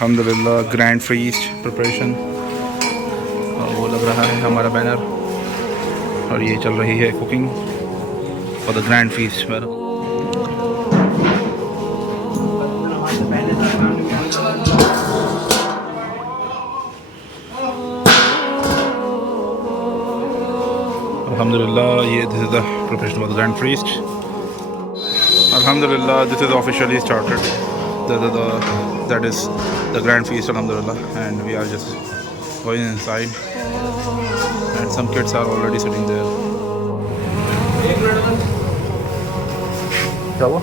अल्हम्दुलिल्लाह grand feast preparation, और वो लग रहा है हमारा बैनर, और ये चल रही है cooking for the grand feast. Alhamdulillah, this is the preparation for the grand feast. Alhamdulillah, this is officially started. That is the grand feast. Alhamdulillah, and we are just going inside, and some kids are already sitting there. क्या हुआ?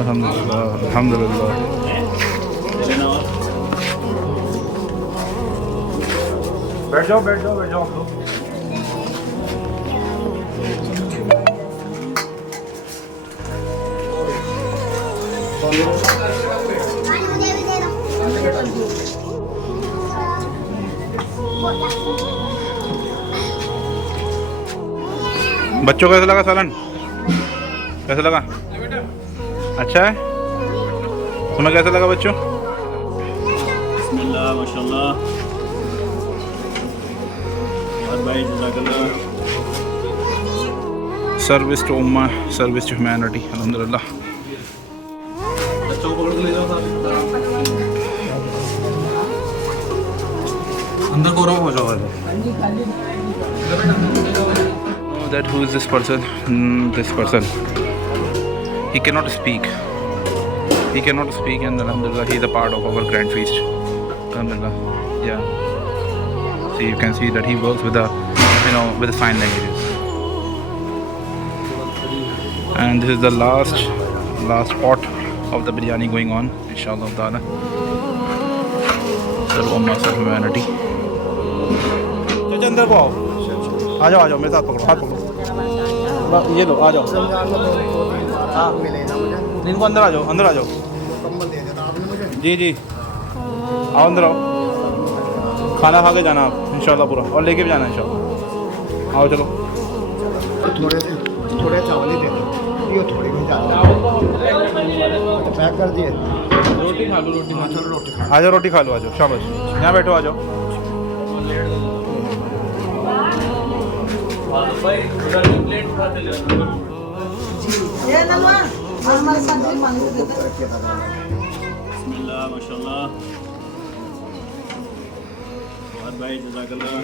अल्हम्दुलिल्लाह, अल्हम्दुलिल्लाह। बैठ जाओ बैठ जाओ बैठ जाओ। बच्चों को कैसा लगा सालन? कैसा लगा? अच्छा है? तुम्हें कैसा लगा बच्चों? बिस्मिल्लाह माशाल्लाह, और भाई जज़ाकल्लाह। सर्विस टू उम्मा, सर्विस टू ह्यूमैनिटी। अल्हम्दुलिल्लाह। बच्चों को पकड़ के ले जाओ, अंदर कोरमा हो जाओ। That who is this person? This person. He cannot speak. He cannot speak, and alhamdulillah, he is a part of our grand feast. Alhamdulillah, yeah. So you can see that he works with the, with the sign languages. And this is the last pot of the biryani going on, inshallah ta'ala. Serve ummah, serve humanity. चलो अंदर को आओ, आ जाओ मेरे साथ पकड़ो, हाथ पकड़ो, ये लो, आ जाओ। हाँ इनको अंदर आ जाओ, अंदर आ जाओ। जी जी आओ अंदर आओ, खाना खा के जाना आप इंशाल्लाह पूरा, और लेके भी जाना इंशाल्लाह। आओ चलो। थोड़े चावल ही दे दो, ये थोड़ी में ज़्यादा पैक कर दिए। रोटी खा लो, रोटी खा लो, रोटी आ जाओ, रोटी खा लो, आ जाओ, शाबाश। यहाँ बैठो, आ जाओ। बिस्मिल्लाह माशाल्लाह, और भाई जज़ाकल्लाह।